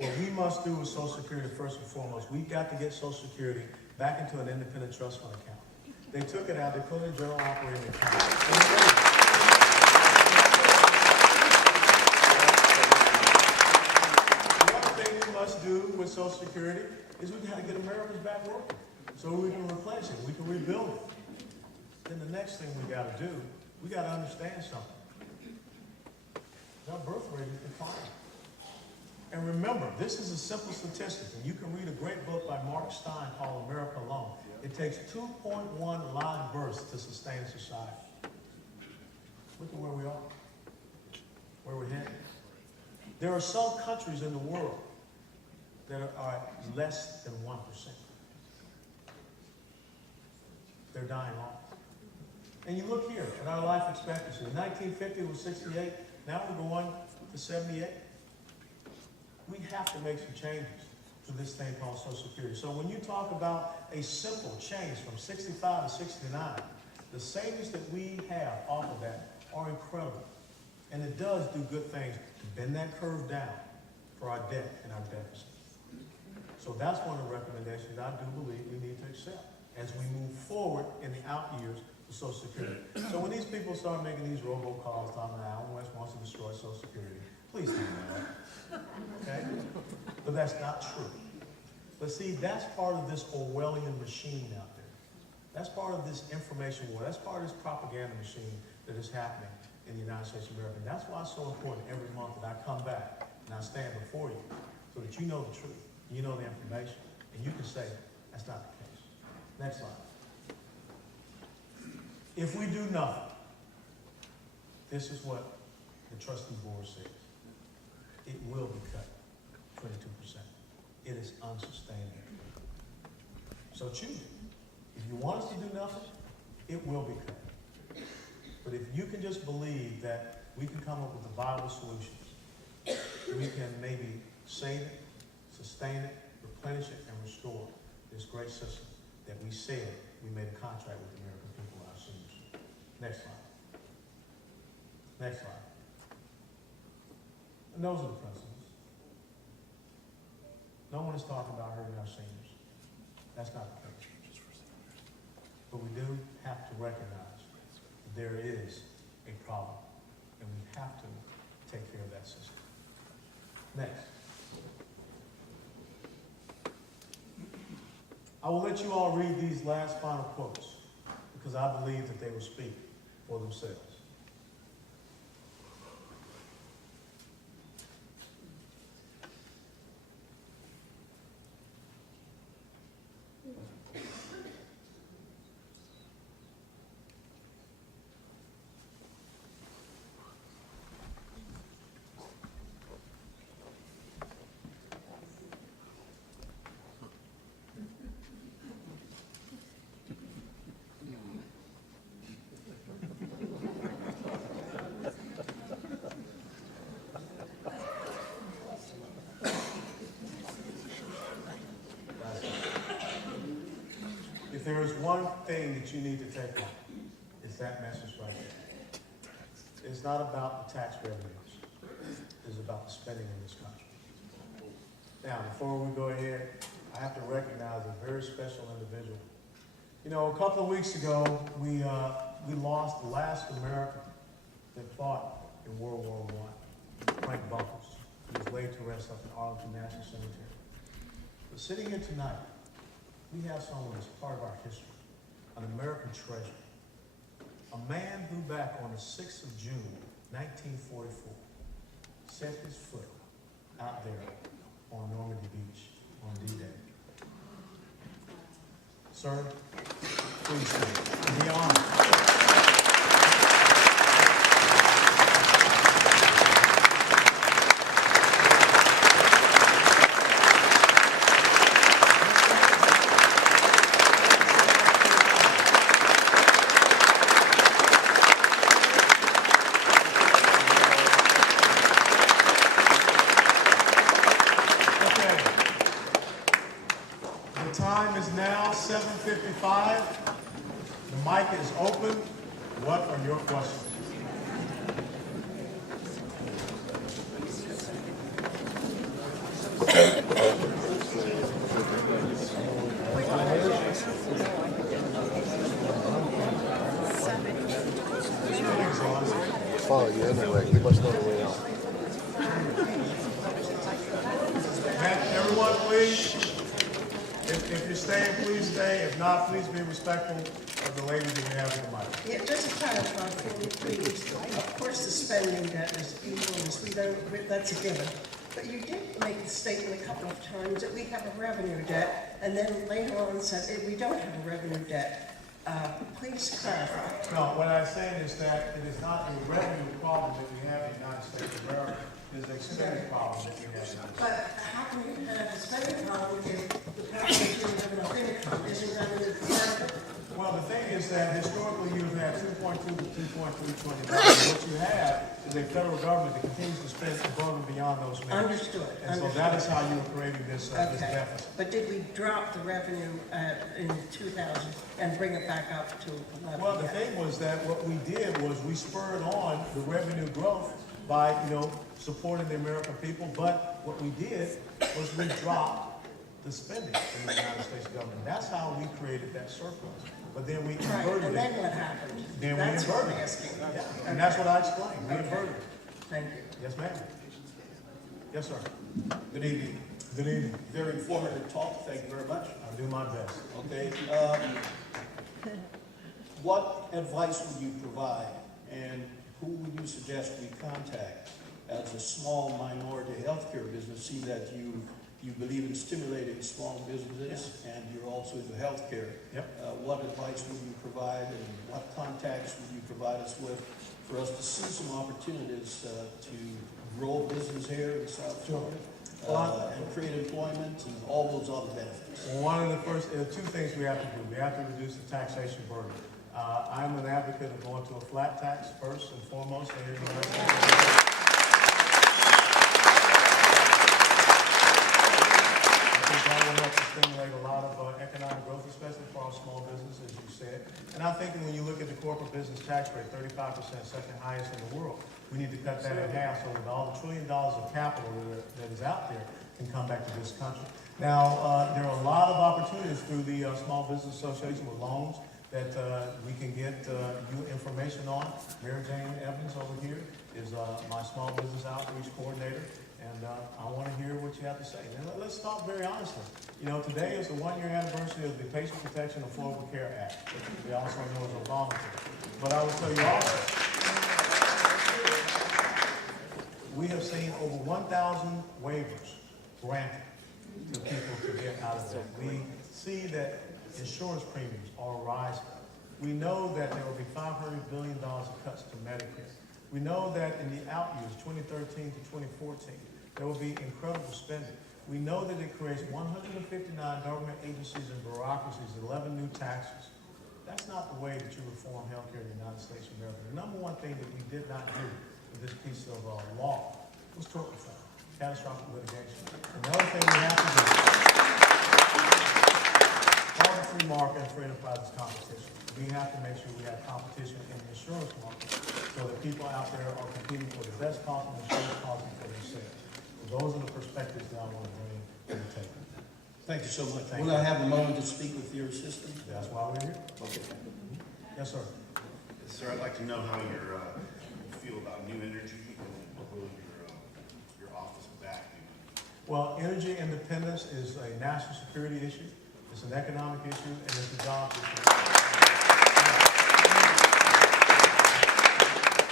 What we must do with Social Security, first and foremost, we've got to get Social Security back into an independent trust fund account. They took it out, they put it in a general operating account. The other thing we must do with Social Security is we got to get Americans back working so we can replace it, we can rebuild it. Then the next thing we got to do, we got to understand something. Our birth rate is declining. And remember, this is a simple statistic, and you can read a great book by Mark Stein called America Alone. It takes 2.1 live births to sustain a society. Look at where we are, where we're headed. There are some countries in the world that are at less than 1%. They're dying off. And you look here at our life expectancy. In 1950 it was 68. Now we're going to 78. We have to make some changes to this thing called Social Security. So when you talk about a simple change from 65 to 69, the savings that we have off of that are incredible. And it does do good things to bend that curve down for our debt and our deficit. So that's one of the recommendations I do believe we need to accept as we move forward in the out years of Social Security. So when these people start making these robocalls talking about Allen West wants to destroy Social Security, please do that. Okay? But that's not true. But see, that's part of this Orwellian machine out there. That's part of this information war. That's part of this propaganda machine that is happening in the United States of America. And that's why it's so important every month that I come back and I stand before you so that you know the truth, you know the information, and you can say, that's not the case. Next slide. If we do nothing, this is what the trustee board says. It will be cut 22%. It is unsustainable. So choose it. If you want us to do nothing, it will be cut. But if you can just believe that we can come up with the viable solutions, we can maybe save it, sustain it, replenish it, and restore this great system that we said we made a contract with the American people, our seniors. Next slide. Next slide. And those are the principles. No one is talking about hurting our seniors. That's not the case. But we do have to recognize that there is a problem, and we have to take care of that system. Next. I will let you all read these last final quotes because I believe that they will speak for themselves. If there is one thing that you need to take on, it's that message right there. It's not about the tax revenues. It's about the spending in this country. Now, before we go ahead, I have to recognize a very special individual. You know, a couple of weeks ago, we lost the last American that fought in World War I, Frank Buckles. He was laid to rest up in Arlington National Cemetery. But sitting here tonight, we have someone that's part of our history, an American treasure, a man who back on the 6th of June, 1944, set his foot out there on Normandy Beach on D-Day. Sir, please stand. Be honored. Now 7:55. The mic is open. What are your questions? Follow you anyway. You must know the way out. Everyone, please. If you're staying, please stay. If not, please be respectful of the lady that you have in the mic. Yeah, just to clarify for me, please. Of course, the spending debt is enormous. That's a given. But you did make the statement a couple of times that we have a revenue debt, and then later on said we don't have a revenue debt. Please clarify. No, what I'm saying is that it is not a revenue problem that we have in the United States of America. It is a spending problem that we have in the United States. But how can you have a spending problem if the population have enough income? Isn't that a part of it? Well, the thing is that historically you've had 2.2 to 2.3 trillion dollars. What you have is a federal government that continues to spend above and beyond those measures. Understood. And so that is how you are creating this Okay. deficit. But did we drop the revenue in 2000 and bring it back up to 11? Well, the thing was that what we did was we spurred on the revenue growth by, supporting the American people. But what we did was we dropped the spending in the United States government. That's how we created that surplus. But then we Right, inverted and it. then what happened? Then we That's what inverted I'm it. asking. Yeah, and that's what I explained. We Okay. inverted it. Thank you. Yes, ma'am. Yes, sir. Good evening. Good evening. Very informative talk. Thank you very much. I'll do my best. Okay. What advice would you provide, and who would you suggest we contact as a small minority healthcare business? See that you believe in stimulating small businesses, and you're also into healthcare. Yep. What advice would you provide, and what contacts would you provide us with for us to see some opportunities to grow business here in South Florida, and create employment and all those other benefits? Well, one of the first, two things we have to do. We have to reduce the taxation burden. I'm an advocate of going to a flat tax first and foremost. And here's my I think that will help to stimulate a lot of economic growth, especially for our small business, as you said. And I think when you look at the corporate business tax rate, 35%, second highest in the world, we need to cut that in half so that all the $1 trillion of capital that is out there can come back to this country. Now, there are a lot of opportunities through the Small Business Association with loans that we can get you information on. Mary Jane Evans over here is my small business outreach coordinator, and I want to hear what you have to say. And let's talk very honestly. Today is the 1-year anniversary of the Patient Protection and Affordable Care Act, which we also know as Obamacare. But I will tell you also, we have seen over 1,000 waivers granted to people to get out of debt. We see that insurance premiums are rising. We know that there will be $500 billion of cuts to Medicare. We know that in the out years, 2013 to 2014, there will be incredible spending. We know that it creates 159 government agencies and bureaucracies, 11 new taxes. That's not the way that you reform healthcare in the United States of America. The number one thing that we did not do with this piece of law was tort reform, catastrophic litigation. And the other thing we have to do, part of free market and free enterprise is competition. We have to make sure we have competition in the insurance market so that people out there are competing for the best possible insurance policy for themselves. So those are the perspectives that I want to bring to the table. Thank you so much. Thank Will you. I have a moment to speak with your assistant? That's why we're here. Okay. Yes, sir. Sir, I'd like to know how you feel about new energy and what will your office back do? Well, energy independence is a national security issue. It's an economic issue, and it's a job issue.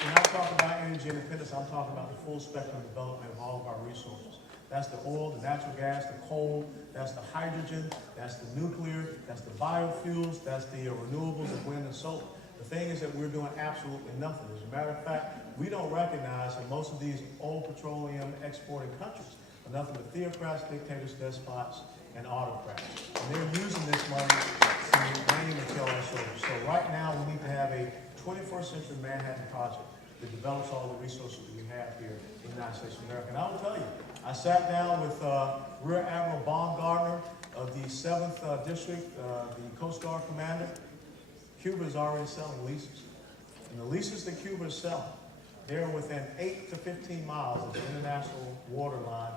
When I talk about energy independence, I'm talking about the full spectrum development of all of our resources. That's the oil, the natural gas, the coal, that's the hydrogen, that's the nuclear, that's the biofuels, that's the renewables of wind and solar. The thing is that we're doing absolutely nothing. As a matter of fact, we don't recognize that most of these oil petroleum exporting countries are nothing but theocrats, dictators, despots, and autocrats. And they're using this money to name and tell our shoulders. So right now, we need to have a 21st century Manhattan Project that develops all the resources that we have here in the United States of America. And I will tell you, I sat down with Rear Admiral Baumgartner of the 7th District, the Coast Guard commander. Cuba is already selling leases. And the leases that Cuba is selling, they're within 8 to 15 miles of the international water line